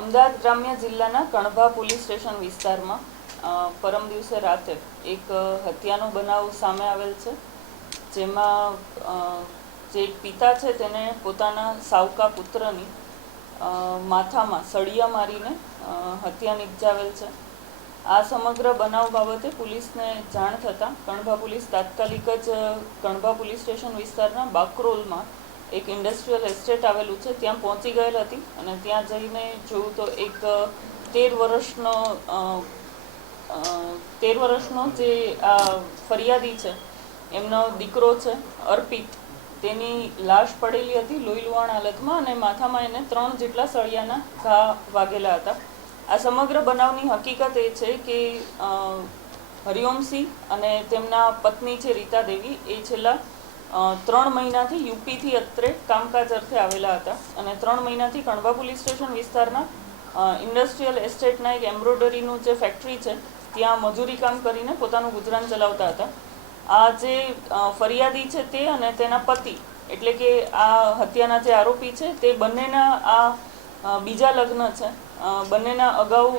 અમદાવાદ ગ્રામ્ય જિલ્લાના Kanbha police station વિસ્તારમાં પરમ દિવસે રાતે એક હત્યાનો બનાવ સામે આવેલ છે, જેમાં જે એક પિતા છે તેને પોતાના સાવકા પુત્રની માથામાં સળિયા મારીને હત્યા નિપજાવેલ છે. આ સમગ્ર બનાવ બાબતે પોલીસને જાણ થતાં કણભા પોલીસ તાત્કાલિક જ કણભા પોલીસ સ્ટેશન વિસ્તારના બાકરોલમાં એક ઇન્ડસ્ટ્રીયલ એસ્ટેટ આવેલું છે ત્યાં પહોંચી ગયેલ હતી અને ત્યાં જઈને જોયું તો એક 13 વર્ષનો જે આ ફરિયાદી છે એમનો દીકરો છે અર્પિત, તેની લાશ પડેલી હતી લોહીલુહાણ હાલતમાં અને માથામાં એને 3 જેટલા સળિયાના ઘા વાગેલા હતા. આ સમગ્ર બનાવની હકીકત એ છે કે હરિઓમસિંહ અને તેમના પત્ની છે રીતા દેવી એ છેલ્લા 3 મહિનાથી યુપીથી અત્રે કામકાજ અર્થે આવેલા હતા અને 3 મહિનાથી કણભા પોલીસ સ્ટેશન વિસ્તારના ઇન્ડસ્ટ્રીયલ એસ્ટેટના એક એમ્બ્રોઇડરીનું જે ફેક્ટરી છે ત્યાં મજૂરી કામ કરીને પોતાનું ગુજરાન ચલાવતા હતા. આ જે ફરિયાદી છે તે અને તેના પતિ એટલે કે આ હત્યાના જે આરોપી છે તે બંનેના આ બીજા લગ્ન છે. બંનેના અગાઉ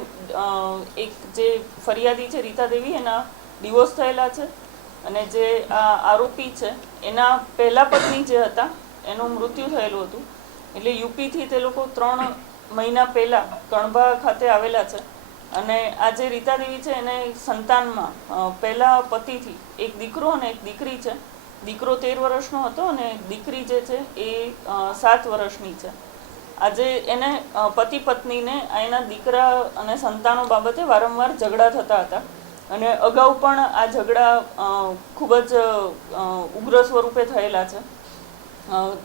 એક જે ફરિયાદી છે રીતા દેવી એના ડિવોર્સ થયેલા છે અને જે આ આરોપી છે એના પહેલા પત્ની જે હતા એનું મૃત્યુ થયેલું હતું. એટલે યુપીથી તે લોકો 3 મહિના પહેલાં કણભા ખાતે આવેલા છે અને આ જે રીતા દેવી છે એને સંતાનમાં પહેલા પતિથી એક દીકરો અને એક દીકરી છે. દીકરો 13 વર્ષનો હતો અને દીકરી જે છે એ 7 વર્ષની છે. આજે એને પતિ પત્નીને એના દીકરા અને સંતાનો બાબતે વારંવાર ઝઘડા થતા હતા અને અગાઉ પણ આ ઝઘડા ખૂબ જ ઉગ્ર સ્વરૂપે થયેલા છે.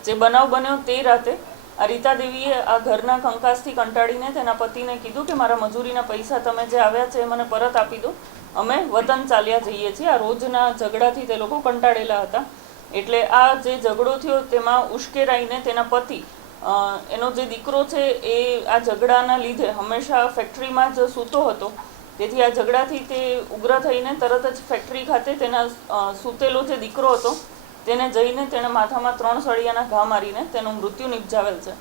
જે બનાવ બન્યો તે રાતે આ રીતા દેવીએ આ ઘરના કંકાસથી કંટાળીને તેના પતિને કીધું કે મારા મજૂરીના પૈસા તમે જે આવ્યા છે એ મને પરત આપી દો, અમે વતન ચાલ્યા જઈએ છીએ. આ રોજના ઝઘડાથી તે લોકો કંટાળેલા હતા. એટલે આ જે ઝઘડો થયો તેમાં ઉશ્કેરાઈને તેના પતિ એનો જે દીકરો છે એ આ ઝઘડાના લીધે હંમેશા ફેક્ટરીમાં જ સૂતો હતો. તેથી આ ઝઘડાથી તે ઉગ્ર થઈને તરત જ ફેક્ટરી ખાતે તેના સૂતેલો જે દીકરો હતો તેને જઈને તેણે માથામાં 3 સળિયાના ઘા મારીને તેનું મૃત્યુ નિપજાવેલ છે.